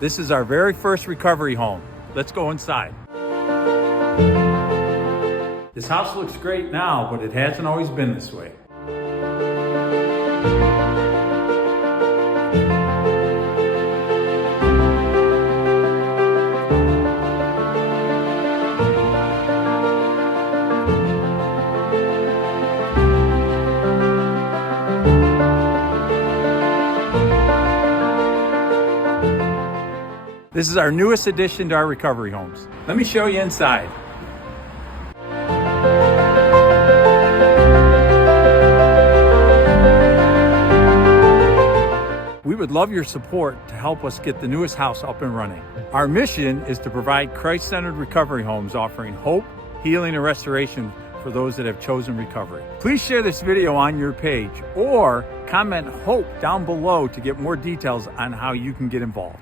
This is our very first recovery home. Let's go inside. This house looks great now, but it hasn't always been this way. This is our newest addition to our recovery homes. Let me show you inside. We would love your support to help us get the newest house up and running. Our mission is to provide Christ-centered recovery homes offering hope, healing, and restoration for those that have chosen recovery. Please share this video on your page or comment HOPE down below to get more details on how you can get involved.